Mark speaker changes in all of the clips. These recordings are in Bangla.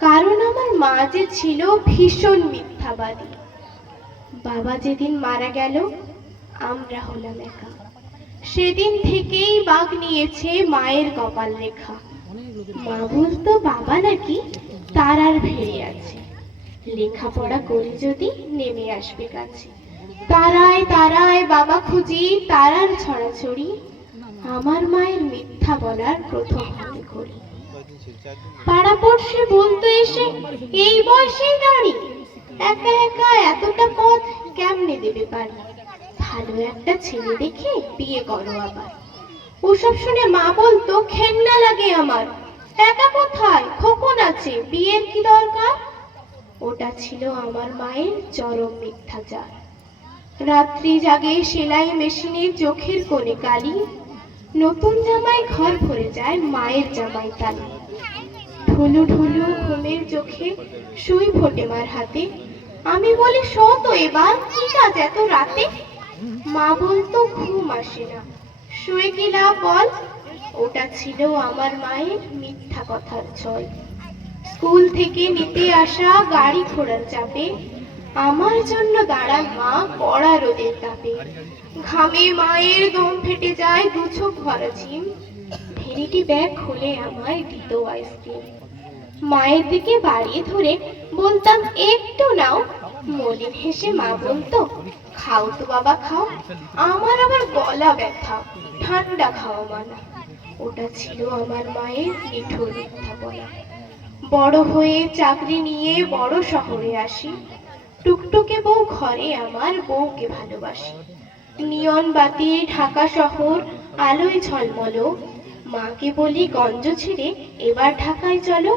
Speaker 1: কারণ আমার মা যে ছিল ভীষণ মিথ্যাবাদী। বাবা যেদিন মারা গেল, আমরা হলাম একা। সেদিন থেকেই বাঘ নিয়েছে মায়ের কপাল লেখা মা বলতো, বাবা নাকি তার আর ভেড়ে আছে। লেখাপড়া করে যদি নেমে আসবে কাছে। তারায় তারায় বাবা খুঁজি, তারার ছড়াছড়ি। আমার মায়ের মিথ্যা বলার প্রথম হাতে করি পাড়াপড়শি বলতো এসে এই বয়সে দাঁড়ি। একা একা এতটা পথ কেমনে দেবে পারি? ভালো একটা ছেলে দেখে বিয়ে করো আবার। ওসব শুনে মা বলতো, ঘেন্না লাগে আমার। একা কোথায়? খোকন আছে। বিয়ের কি দরকার? ওটা ছিল আমার মায়ের চরম মিথ্যাচার। রাত্রি জাগে সেলাই মেশিনে চোখের কোণে কালি নতুন জামাই ঘর ভরে যায় মায়ের জামাই তালি। ঢুলু ঢুলু ঘুমের চোখে শুই ফোটে মার হাতে। আমি বলি শত এবার, কি কাজ এত রাতে? মা বলতো, ঘুম আসে না। শুয়ে কি লাভ বল, ওটা ছিল আমার মায়ের মিথ্যা কথার ছল স্কুল থেকে নিতে আসা গাড়ি ঘোড়ার চাপে আমার জন্য দাঁড়ায় মা কড়া রোদের তাপে। ঘামে মায়ের দম ফেটে যায় দু চোখ ভরা ঝিম ভেরিটি ব্যাগ খুলে আমায় দিত আইসক্রিম। মায়ের দিকে বাড়িয়ে ধরে বলতাম, একটু নাও। মলিন হেসে মা বলতো, খাও তো বাবা, খাও। আমার আবার গলা ব্যথা, ঠান্ডা খাওয়া মানা। ওটা ছিল আমার মায়ের নিঠুর মিথ্যা বলা। বড় হয়ে চাকরি নিয়ে বড় শহরে আসি। টুকটুকে বউ ঘরে, আমার বউকে ভালোবাসি। নিয়ন বাতি, ঢাকা শহর, আলোয় ঝলমলো। মাকে বলি, গঞ্জ ছেড়ে এবার ঢাকায় চলো।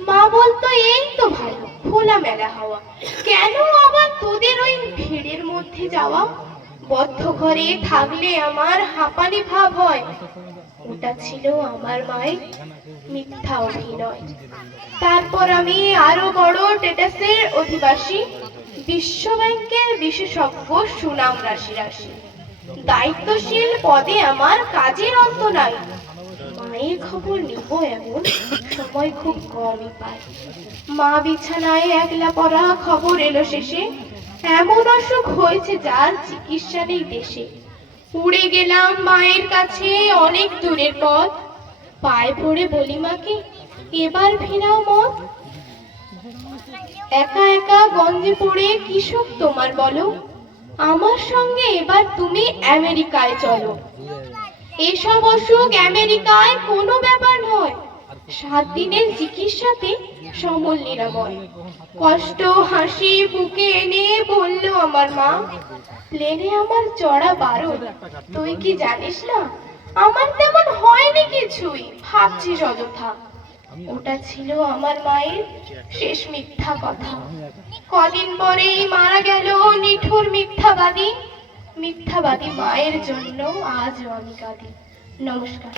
Speaker 1: মা বলতো, এই তো ভালো, খোলা মেলা হাওয়া। কেন আবার তোদের ওই ভিড়ের মধ্যে যাওয়া? বদ্ধ ঘরে থাকলে আমার হাঁপানি ভাব হয়। ওটা ছিল আমার মায়ের মিথ্যা অভিনয়। তারপর আমি আরও বড় টেটাসের অধিবাসী। বিশ্ব ব্যাংকের বিশেষজ্ঞ সুনাম রাশি রাশি। দায়িত্বশীল পদে আমার কাজের অন্ত নাই। মায়ের খবর নিব এমন, সময় খুব কমই পাই। মা বিছানায় একলা পড়া খবর এলো শেষে, এমন অসুখ হয়েছে যার চিকিৎসা নেই দেশে। উড়ে গেলাম মায়ের কাছে অনেক দূরের পথ। পায়ে পড়ে বলি মাকে, এবার ফেরাও মত একা একা গঞ্জে পড়ে কি সুখ তোমার বলো? আমার সঙ্গে এবার তুমি আমেরিকায় চলো। এসব অসুখ আমেরিকায় কোনো ব্যাপার নয়। সাত দিনের চিকিৎসাতে সমল নিরাময়। কষ্ট, হাসি বুকে এনে বলল আমার মা, প্লেনে আমার চড়া বারো তুই কি জানিস না? আমার তেমন হয়নি কিছুই। ভাবছিস অযথা। ওটা ছিল আমার মায়ের শেষ মিথ্যা কথা। কদিন পরেই মারা গেল নিঠুর মিথ্যাবাদী। মিথ্যাবাদী মায়ের জন্য আজও আমি কাঁদি। নমস্কার।